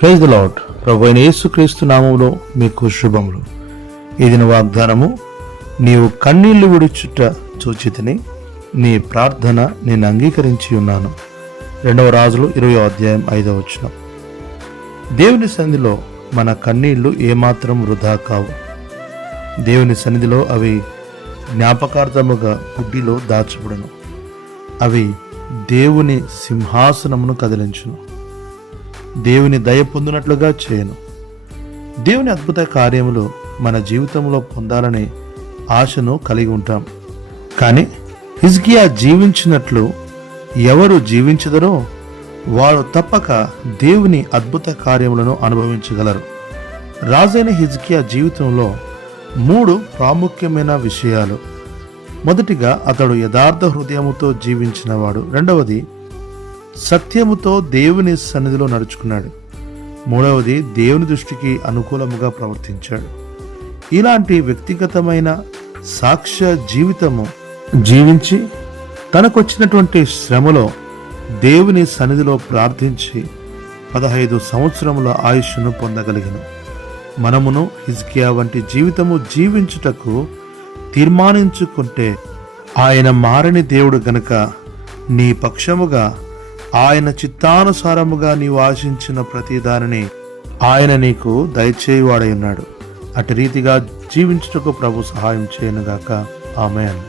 Praise the lord. ప్రభు అయిన యేసుక్రీస్తు నామములో మీకు శుభములు. ఈ దిన వాగ్దానము, నీవు కన్నీళ్లు విడుచుట చూచితిని, నీ ప్రార్థన నేను అంగీకరించి ఉన్నాను. 2 రాజులు 20వ అధ్యాయం 5వ వచనం. దేవుని సన్నిధిలో మన కన్నీళ్లు ఏమాత్రం వృధా కావు. దేవుని సన్నిధిలో అవి జ్ఞాపకార్థముగా గుడ్డిలో దాచబడును. అవి దేవుని సింహాసనమును కదిలించును, దేవుని దయ పొందినట్లుగా చేయను. దేవుని అద్భుత కార్యములు మన జీవితంలో పొందాలనే ఆశను కలిగి ఉంటాం. కానీ హిజ్కియా జీవించినట్లు ఎవరు జీవించదరో వారు తప్పక దేవుని అద్భుత కార్యములను అనుభవించగలరు. రాజైన హిజ్కియా జీవితంలో 3 ప్రాముఖ్యమైన విషయాలు. మొదటిగా, అతడు యథార్థ హృదయముతో జీవించినవాడు. రెండవది, సత్యముతో దేవుని సన్నిధిలో నడుచుకున్నాడు. మూడవది, దేవుని దృష్టికి అనుకూలముగా ప్రవర్తించాడు. ఇలాంటి వ్యక్తిగతమైన సాక్ష్య జీవితము జీవించి తనకొచ్చినటువంటి శ్రమలో దేవుని సన్నిధిలో ప్రార్థించి 15 సంవత్సరముల ఆయుష్ను పొందగలిగిన మనమును హిజ్కియా వంటి జీవితము జీవించుటకు తీర్మానించుకుంటే, ఆయన మారని దేవుడు గనుక నీ పక్షముగా ఆయన చిత్తానుసారముగా నీవు ఆశించిన ప్రతి దానిని ఆయన నీకు దయచేయువాడై ఉన్నాడు. అటు రీతిగా జీవించుటకు ప్రభు సహాయం చేయనుగాక. ఆమేన్.